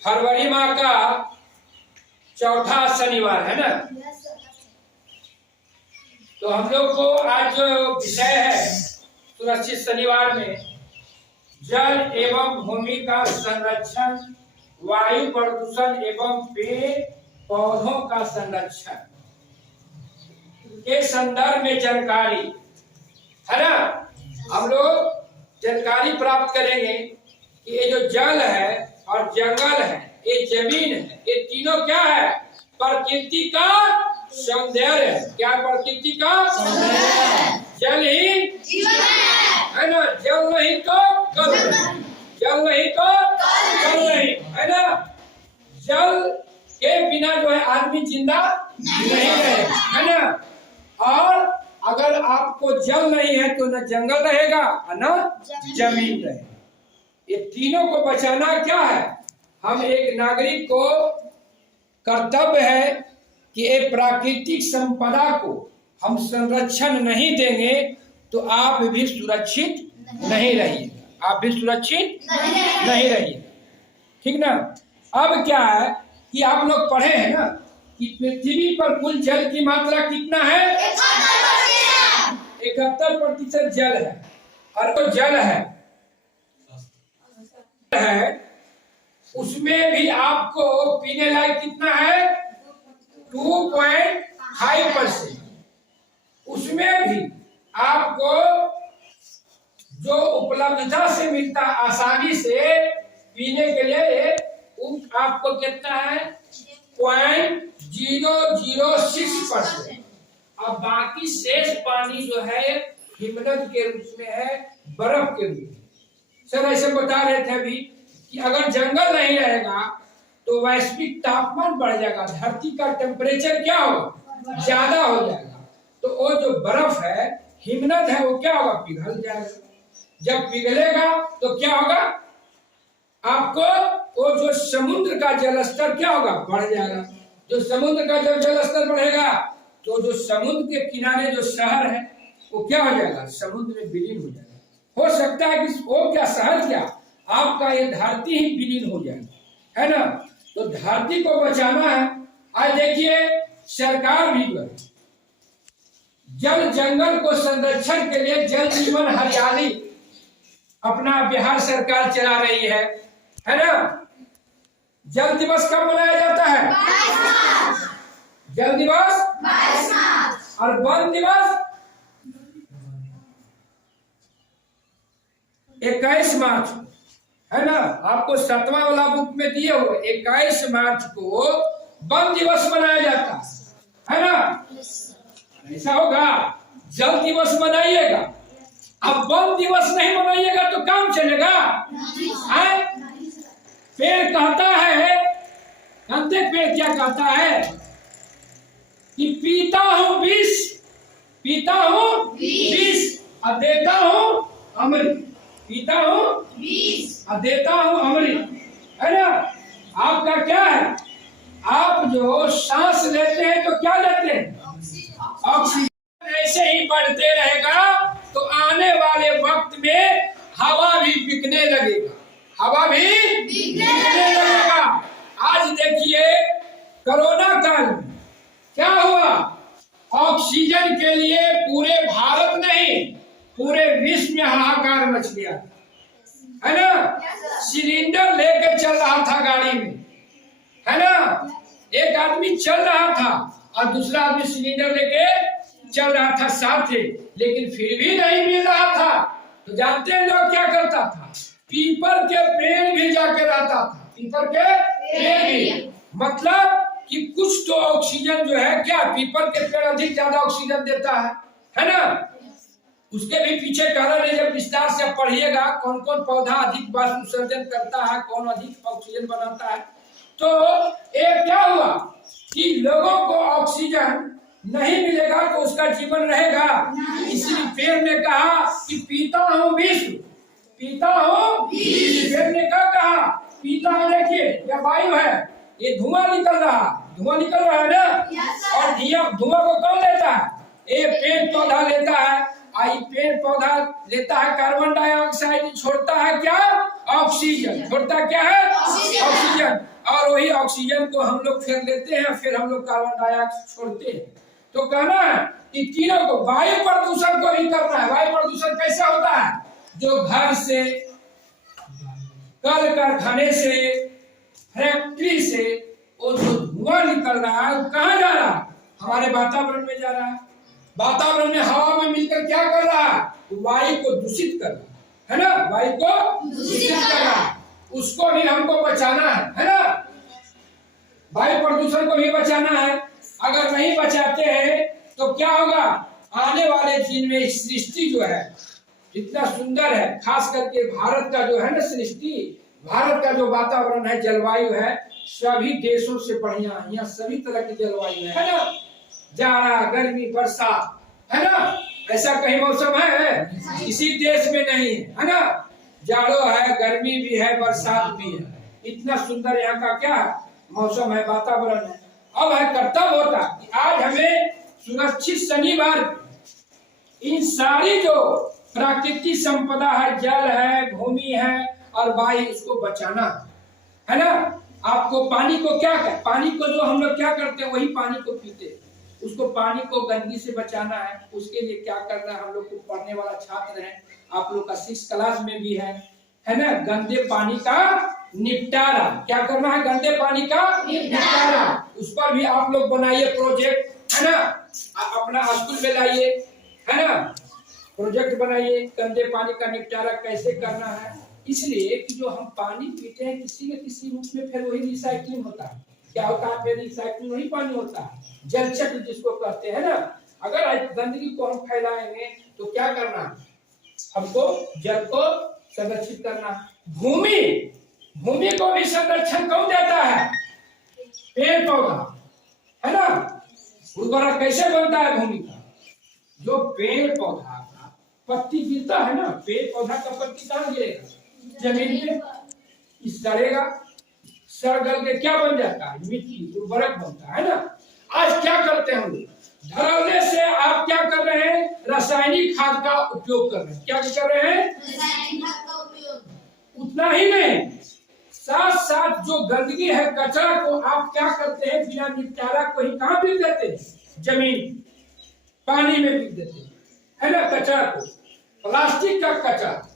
फरवरी माह का चौथा शनिवार है ना। तो हम लोग को आज जो विषय है सुरक्षित शनिवार में जल एवं भूमि का संरक्षण, वायु प्रदूषण एवं पेड़ पौधों का संरक्षण के संदर्भ में जानकारी है ना। हम लोग जानकारी प्राप्त करेंगे कि ये जो जल है और जंगल है, ये जमीन है, ये तीनों क्या है? प्रकृति का सौंदर्य है। क्या प्रकृति का सौंदर्य? जल ही जीवन है ना। जल नहीं तो कल नहीं, जल नहीं तो कल नहीं, है ना। जल के बिना जो है आदमी जिंदा नहीं रहे, है ना। और अगर आपको जल नहीं है तो न जंगल रहेगा न जमीन रहेगा। ये तीनों को बचाना क्या है? हम एक नागरिक को कर्तव्य है कि ये प्राकृतिक संपदा को हम संरक्षण नहीं देंगे तो आप भी सुरक्षित नहीं रहिएगा, आप भी सुरक्षित नहीं रहिएगा, ठीक ना। अब क्या है कि आप लोग पढ़े हैं ना कि पृथ्वी पर कुल जल की मात्रा कितना है? 71% जल है। और तो जल है उसमें भी आपको पीने लायक कितना है? 2.5%। उसमें भी आपको जो उपलब्धता से मिलता आसानी से पीने के लिए आपको कितना है? 0.006%। अब बाकी शेष पानी जो है हिमनद के रूप में है, बर्फ के रूप में। सर ऐसे बता रहे थे अभी कि अगर जंगल नहीं रहेगा तो वैश्विक तापमान बढ़ जाएगा, धरती का टेम्परेचर क्या होगा? ज्यादा हो जाएगा। तो वो जो बर्फ है, हिमनद है, वो क्या होगा? पिघल जाएगा। जब पिघलेगा तो क्या होगा? आपको वो जो समुद्र का जल स्तर क्या होगा? बढ़ जाएगा। जो समुद्र का जब जल स्तर बढ़ेगा तो जो समुद्र के किनारे जो शहर है वो क्या हो जाएगा? समुद्र में विलीन हो जाएगा। हो सकता है कि वो क्या शहर क्या आपका ये धरती ही विलीन हो जाएगा, है ना। तो धरती को बचाना है। आज देखिए सरकार भी जल जंगल को संरक्षण के लिए जल जीवन हरियाली अपना बिहार सरकार चला रही है ना। जल दिवस कब मनाया जाता है? जल दिवस 22 मार्च। और वन दिवस 21 मार्च, है ना। आपको 7वां वाला बुक में दिए हुए 21 मार्च को वन दिवस मनाया जाता है ना। ऐसा होगा, जल दिवस मनाइएगा। अब वन दिवस नहीं मनाइएगा तो काम चलेगा? पेड़ कहता है, जानते पेड़ क्या कहता है? कि पीता हूं विष, पीता हूं विष और देता हूं अमृत, पीता हूं विष और देता हूं अमृत, है ना। आपका क्या है? आप जो सांस लेते हैं तो क्या लेते हैं? ऑक्सीजन। ऐसे ही बढ़ते रहेगा तो आने वाले वक्त में हवा भी बिकने लगेगा, हवा भी बिकने लगेगा। आज देखिए कोरोना काल में क्या हुआ? ऑक्सीजन के लिए पूरे भारत नहीं पूरे विश्व में हाहाकार मच गया, है ना। सिलेंडर लेकर चल रहा था गाड़ी में, है ना। एक आदमी चल रहा था और दूसरा आदमी सिलेंडर लेके चल रहा था साथ ही, लेकिन फिर भी नहीं मिल रहा था। तो जानते हैं लोग क्या करता था? पीपल के पेड़ भी जाकर रहता था, पीपल के पेड़ भी। मतलब कि कुछ तो ऑक्सीजन जो है क्या पीपल के पेड़ अधिक ज्यादा ऑक्सीजन देता है ना। उसके भी पीछे कारण है, जब विस्तार से पढ़िएगा कौन कौन पौधा अधिक वाष्प उत्सर्जन करता है, कौन अधिक ऑक्सीजन बनाता है। तो एक क्या हुआ कि लोगों को ऑक्सीजन नहीं मिलेगा तो उसका जीवन रहेगा। इसलिए पेड़ ने कहा कि पीता हूँ विष, पीता हूँ विष। पेड़ ने क्या कहा? पीता हूँ। देखिए यह वायु है, ये धुआं निकल रहा है ना। और धुआं को कौन लेता है? ये पेड़ पौधा लेता है। आई पेड़ पौधा लेता है कार्बन डाइऑक्साइड, छोड़ता है क्या? ऑक्सीजन। छोड़ता क्या है? ऑक्सीजन। और वही ऑक्सीजन को हम लोग फिर लेते हैं, फिर हम लोग कार्बन डाइऑक्साइड छोड़ते हैं। तो कहना है कि तीनों को, वायु प्रदूषण को भी करना है। वायु प्रदूषण कैसा होता है? जो घर से, कल कारखाने से, फैक्ट्री से वो जो धुआं निकल रहा है वो कहाँ जा रहा है? हमारे वातावरण में जा रहा है। वातावरण में हवा में मिलकर क्या कर रहा है? वायु को दूषित कर रहा है ना? वायु को दूषित कर रहा है। उसको भी हमको बचाना है ना? वायु प्रदूषण को भी बचाना है। अगर नहीं बचाते हैं तो क्या होगा? आने वाले दिन में सृष्टि जो है इतना सुंदर है, खास करके भारत का जो है ना सृष्टि, भारत का जो वातावरण है, जलवायु है, सभी देशों से बढ़िया है। यहाँ सभी तरह की जलवायु है ना? जाड़ा, गर्मी, बरसात, है ना? ऐसा कहीं मौसम है? किसी देश में नहीं है ना? जाड़ो है, गर्मी भी है, बरसात भी है। इतना सुंदर यहाँ का क्या मौसम है, वातावरण है। अब है कर्तव्य होता कि आज हमें सुरक्षित शनिवार इन सारी जो प्राकृतिक संपदा है, जल है, भूमि है और वायु, उसको बचाना है ना? आपको पानी को क्या कर, पानी को जो हम लोग क्या करते हैं वही पानी को पीते हैं। उसको पानी को गंदगी से बचाना है। उसके लिए क्या करना है? हम लोग को पढ़ने वाला छात्र है, आप लोग का 6th क्लास में भी है ना? गंदे पानी का निपटारा। क्या करना है? गंदे पानी का निपटारा। उस पर भी आप लोग बनाइए प्रोजेक्ट, है ना? अपना स्कूल में लाइए, है ना? प्रोजेक्ट बनाइए, गंदे पानी का निपटारा कैसे करना है। इसलिए कि जो हम पानी पीते हैं किसी न किसी रूप में फिर वही रिसाइक्लिंग होता है। क्या होता है? फिर रिसाइक्लिंग वही पानी होता है, जल चक्र जिसको कहते हैं ना। अगर गंदगी को हम फैलाएंगे तो क्या करना है? हमको जल को संरक्षित करना। भूमि को भी संरक्षण कौन देता है? पेड़ पौधा, है ना? उर्वरक कैसे बनता है भूमि का? जो पेड़ पौधा का पत्ती गिरता है ना, पेड़ पौधा का पत्ती कहाँ गिरेगा? जमीन में सड़ेगा, सड़ गल के क्या बन जाता है? मिट्टी, उर्वरक बनता है ना। आज क्या करते हैं हम लोग? धरने से आप क्या कर रहे हैं? रासायनिक खाद का उपयोग कर रहे हैं। क्या कर रहे हैं? रासायनिक खाद का उपयोग। उतना ही नहीं, साथ साथ जो गंदगी है, कचरा को आप क्या करते हैं? बिना निपटारा को ही कहाँ बिक देते हैं? जमीन, पानी में बिक देते हैं, है ना? कचरा को, प्लास्टिक का कचरा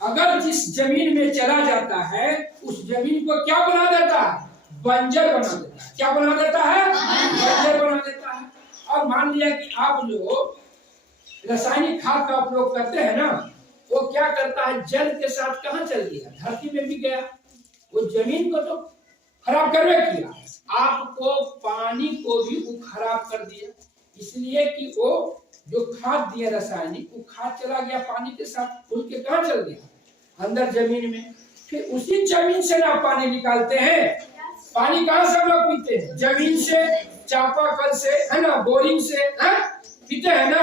अगर जिस जमीन में चला जाता है उस जमीन को क्या बना देता है? बंजर बना देता है। क्या बना देता है? बंजर बना देता है। और मान लिया कि आप जो रासायनिक खाद का उपयोग करते हैं ना, वो क्या करता है? जल के साथ कहाँ चल गया? धरती में भी गया। वो जमीन को तो खराब करवे किया, आपको पानी को भी वो खराब कर दिया। इसलिए कि वो जो खाद दिया रासायनिक, वो खाद चला गया पानी के साथ, घुल के कहाँ चल गया? अंदर जमीन में। फिर उसी जमीन से ना पानी निकालते हैं। पानी कहाँ से हम लोग पीते हैं? जमीन से, चापाकल से, है ना? बोरिंग से पीते हैं ना।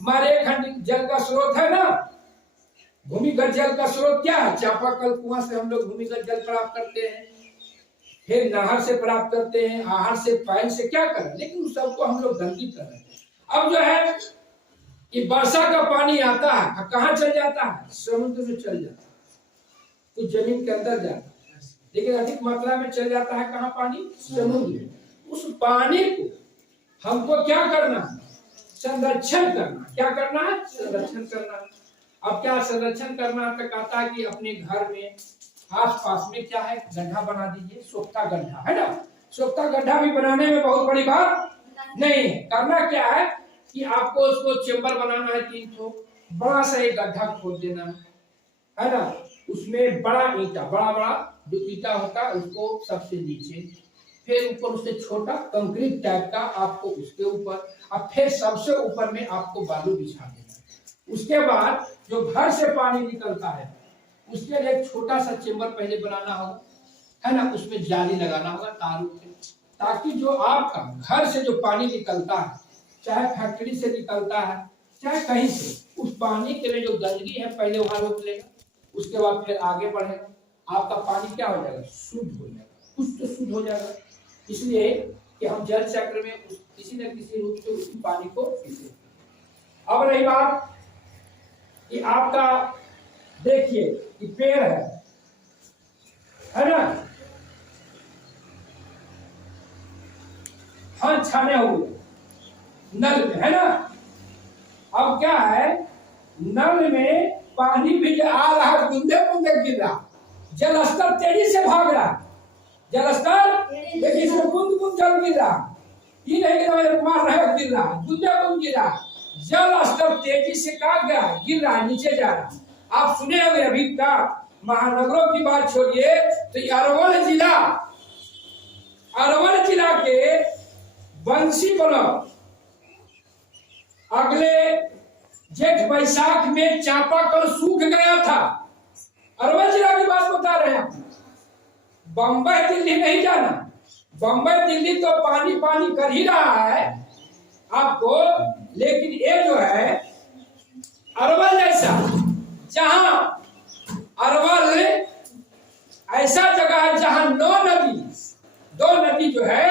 हमारे खंड जल का स्रोत है ना, भूमिगत जल का स्रोत क्या है? चापाकल, कुआं से हम लोग भूमिगत जल प्राप्त करते हैं, फिर नहर से प्राप्त करते हैं, आहर से, पानी से, क्या करें? लेकिन उस सबको हम लोग गंदगी कर रहे हैं। अब जो है ये वर्षा का पानी आता है, कहाँ चल जाता है? समुद्र में चल जाता है, कुछ जमीन के अंदर जाता है, लेकिन अधिक मात्रा में चल जाता है कहाँ? पानी, समुद्र में। उस पानी को हमको क्या करना है? संरक्षण करना। क्या करना है? संरक्षण करना। अब क्या संरक्षण करना? तो कहता है कि अपने घर में आस पास में क्या है? गड्ढा बना दीजिए, सोख्ता गड्ढा, है ना? सोख्ता गड्ढा भी बनाने में बहुत बड़ी बात नहीं है। करना क्या है कि आपको उसको चेम्बर बनाना है 3 ठो, बड़ा सा एक गड्ढा खोद देना है ना? उसमें बड़ा ईंटा, बड़ा जो ईंटा होता है उसको सबसे नीचे, फिर ऊपर उससे छोटा कंक्रीट टाइप का आपको उसके ऊपर, और फिर सबसे ऊपर में आपको बालू बिछा देना। उसके बाद जो घर से पानी निकलता है उसके लिए एक छोटा सा चेम्बर पहले बनाना होगा, है ना? उसमें जाली लगाना होगा तारों के, ताकि जो आपका घर से जो पानी निकलता है, चाहे फैक्ट्री से निकलता है, चाहे कहीं से, उस पानी के लिए जो गंदगी है पहले वहां रोक लेगा, उसके बाद फिर आगे बढ़ेगा। आपका पानी क्या हो जाएगा? शुद्ध हो जाएगा, कुछ तो शुद्ध हो जाएगा। इसलिए कि हम जल चक्र में किसी न किसी रूप से उस पानी को पीते। अब रही बात कि आपका देखिए कि पेड़ है ना, फल छाने हुए नल में, है ना। अब क्या है, नल में पानी भी आ रहा, बूंदे बूंदे गिर रहा, जल स्तर तेजी से भाग रहा, जल स्तर देखिए इसमें बूंद बूंद जल गिर रहा, ये नहीं कि मार रहा है गिर रहा, बूंदे बूंद गिर रहा, जल स्तर तेजी से कहाँ गया, गिर रहा, नीचे जा रहा। आप सुने होंगे अभी का महानगरों की बात छोड़िए, तो अरवल जिला के बंसी ब्लॉक अगले जेठ बैसाख में चापाकल सूख गया था। अरवल जिला की बात बता रहे हैं। बंबई दिल्ली नहीं जाना, बंबई दिल्ली तो पानी पानी कर ही रहा है आपको, लेकिन ये जो है अरवल जैसा, जहां अरवल ऐसा जगह है जहां दो नदी जो है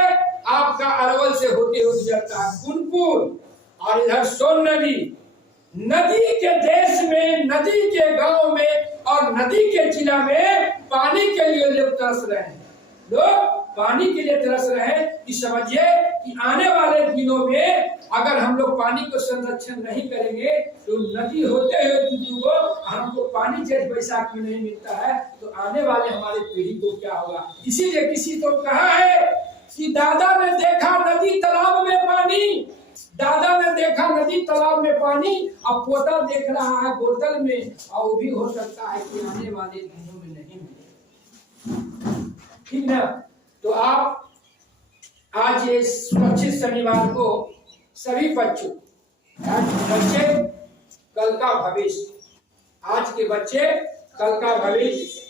आपका अरवल से होते हुए गुजरता है, पुनपुन और इधर सोन नदी। नदी के देश में, नदी के गांव में और नदी के जिला में पानी के लिए लोग तरस रहे हैं, लोग पानी के लिए तरस रहे हैं। कि समझिए कि आने वाले दिनों में अगर हम लोग पानी को संरक्षण नहीं करेंगे तो नदी होते हुए हमको पानी जेठ बैसाख में नहीं मिलता है तो आने वाले हमारे पीढ़ी को क्या होगा। इसीलिए किसी को कहा है कि दादा ने देखा नदी तालाब में पानी, दादा ने देखा नदी तालाब में पानी, अब पोता देख रहा है बोतल में, और वो भी हो सकता है कि आने वाले दिनों में नहीं मिले, ठीक ना। तो आप आज ये सुरक्षित शनिवार को सभी बच्चों, आज बच्चे कल का भविष्य, आज के बच्चे कल का भविष्य,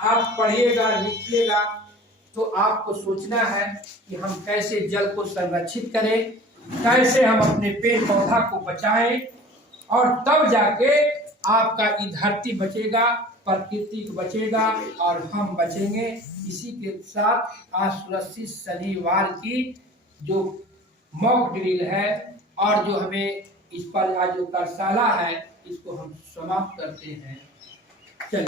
आप पढ़िएगा लिखिएगा तो आपको सोचना है कि हम कैसे जल को संरक्षित करें, कैसे हम अपने पेड़ पौधा को बचाएं, और तब जाके आपका ये धरती बचेगा, प्रकृति बचेगा और हम बचेंगे। इसी के साथ आज सुरक्षित शनिवार की जो मॉक ड्रिल है और जो हमें इस पर आज जो कार्यशाला है इसको हम समाप्त करते हैं। चलिए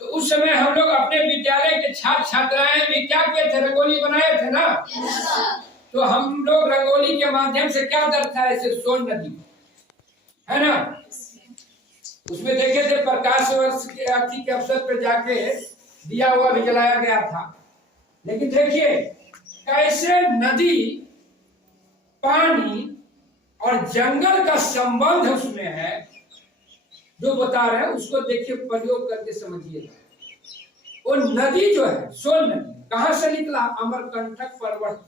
तो उस समय हम लोग अपने विद्यालय के छात्र छात्राएं भी क्या किए थे, रंगोली बनाए थे ना। तो हम लोग रंगोली के माध्यम से क्या दर्शाए, ऐसे सोन नदी है ना, उसमें देखे थे प्रकाश वर्ष के अर्थी के अवसर पर जाके दिया हुआ भी जलाया गया था। लेकिन देखिए कैसे नदी, पानी और जंगल का संबंध उसमें है, जो बता रहे हैं उसको देखिए, प्रयोग करके समझिएगा। वो नदी जो है सोन नदी कहां से निकला, अमरकंटक पर्वत,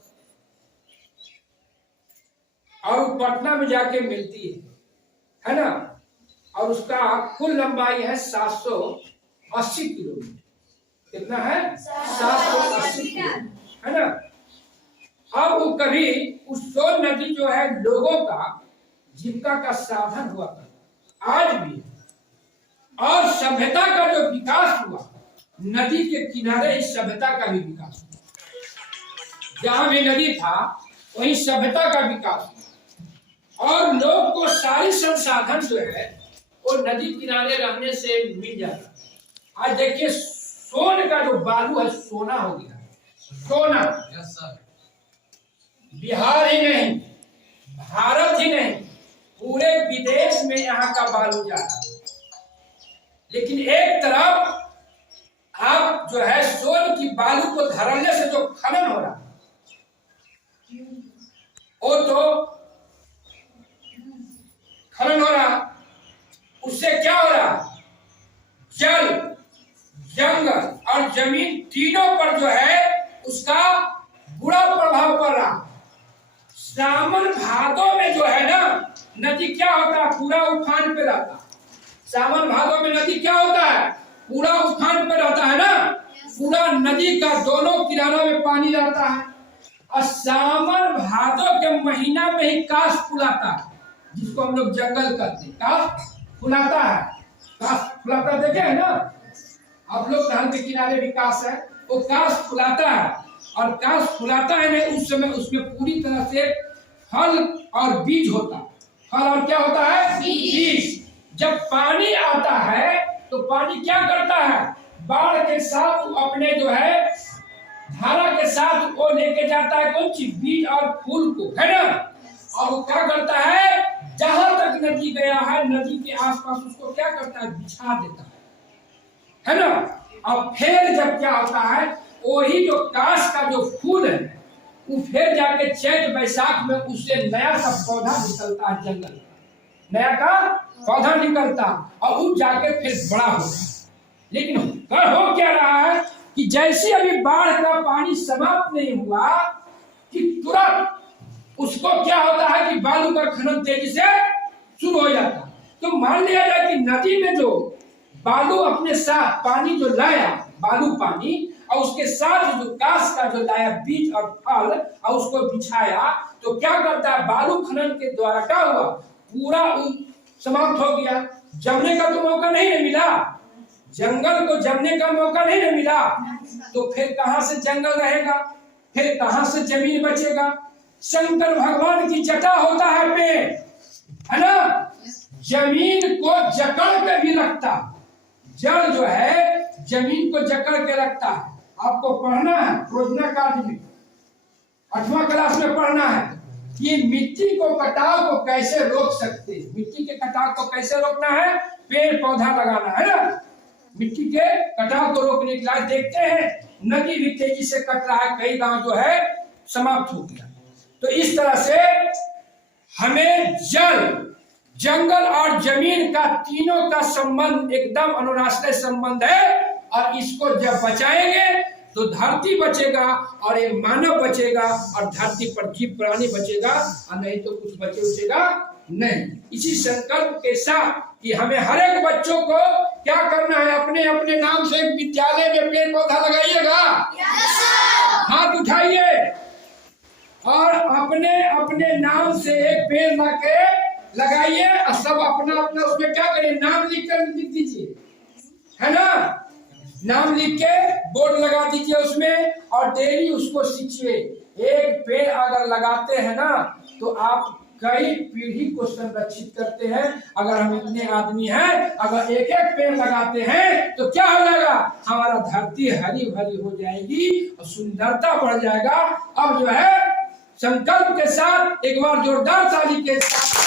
और पटना में जाके मिलती है ना, और उसका कुल लंबाई है 780 किलोमीटर। कितना है, 780 किलोमीटर, है ना। अब वो कभी उस सोन नदी जो है लोगों का जीविका का साधन हुआ करता, आज भी है। और सभ्यता का जो विकास हुआ, नदी के किनारे इस सभ्यता का भी विकास हुआ। जहां भी नदी था वहीं सभ्यता का विकास हुआ, और लोग को सारी संसाधन जो है वो नदी किनारे रहने से मिल जाता। आज देखिए सोन का जो बालू है सोना हो गया, सोना। बिहार ही नहीं, भारत ही नहीं, पूरे विदेश में यहाँ का बालू जा रहा है। लेकिन एक तरफ आप जो है सोन की बालू को धराने से जो खनन हो रहा वो तो खनन हो रहा, उससे क्या हो रहा, जल, जंगल और जमीन तीनों पर जो है उसका बुरा प्रभाव पड़ रहा। सावन भादों में जो है ना नदी क्या होता है, पूरा उफान पे रहता। सावन भादों में नदी क्या होता है, पूरा उफान पे रहता है ना, पूरा नदी का दोनों किनारों में पानी रहता है। और सावन भादों के महीना में ही काश फुलाता है, जिसको हम लोग जंगल कहते हैं, काश फुलाता है। काश फुलाता देखे है ना आप लोग, नहर के किनारे भी काश है, वो काश फुलाता है। और काश फुलाता है नहीं, उस समय उसमें पूरी तरह से फल और बीज होता है। फल और क्या होता है? बीज। जब पानी आता है तो पानी क्या करता है? बाढ़ के साथ अपने जो है धारा के साथ वो लेके जाता है कौन चीज? बीज और फूल को, है ना। और वो क्या करता है? जहां तक नदी गया है, नदी के आसपास उसको क्या करता है? बिछा देता है ना। अब फिर जब क्या होता है, वही जो काश का जो फूल है वो फिर जाके चैत बैसाख में उससे नया सा पौधा निकलता है, जंगल नया का पौधा निकलता और वो जाके फिर बड़ा होता है। लेकिन हो क्या रहा है कि जैसे अभी बाढ़ का पानी समाप्त नहीं हुआ कि तुरंत उसको क्या होता है कि बालू का खनन तेजी से शुरू हो जाता। तो मान लिया जाए कि नदी में जो बालू अपने साथ पानी जो लाया, बालू पानी, और उसके साथ जो काश का जो लाया बीज और फल और उसको बिछाया, तो क्या करता है? बालू खनन के द्वारा क्या हुआ? पूरा समाप्त हो गया। जमने का तो मौका नहीं मिला, जंगल को जमने का मौका नहीं मिला, तो फिर कहां से जंगल रहेगा? फिर कहां से जमीन बचेगा? शंकर भगवान की जटा होता है पेड़, है ना। जमीन को जकड़ के भी रखता, जड़ जो है जमीन को जकड़ के रखता है। आपको पढ़ना है रोजना कार्य में, 8वां क्लास में पढ़ना है कि मिट्टी को कटाव को कैसे रोक सकते हैं। मिट्टी के कटाव को कैसे रोकना है? पेड़ पौधा लगाना, है ना। मिट्टी के कटाव को रोकने के लिए देखते हैं नदी भी तेजी से कट रहा है, कई गांव जो है समाप्त हो गया। तो इस तरह से हमें जल, जंगल और जमीन का तीनों का संबंध एकदम अनुराष्ट्रीय संबंध है, और इसको जब बचाएंगे तो धरती बचेगा और ये मानव बचेगा और धरती पर जीव प्राणी बचेगा, और नहीं तो कुछ बचेगा नहीं। इसी संकल्प के साथ कि हमें हर एक बच्चों को क्या करना है, अपने अपने नाम से विद्यालय में पेड़ पौधा लगाइएगा। हाथ उठाइए और अपने अपने नाम से एक पेड़ लाके लगाइए, और सब अपना अपना उसमें क्या करिए? नाम लिख दीजिए, है ना। नाम लिख के बोर्ड लगा दीजिए उसमें, और डेली उसको सींचिए। एक पेड़ अगर लगाते हैं ना तो आप कई पीढ़ी को संरक्षित करते हैं। अगर हम इतने आदमी हैं, अगर एक एक पेड़ लगाते हैं तो क्या हो जाएगा? हमारा धरती हरी भरी हो जाएगी और सुंदरता बढ़ जाएगा। अब जो है संकल्प के साथ एक बार जोरदार ताली के साथ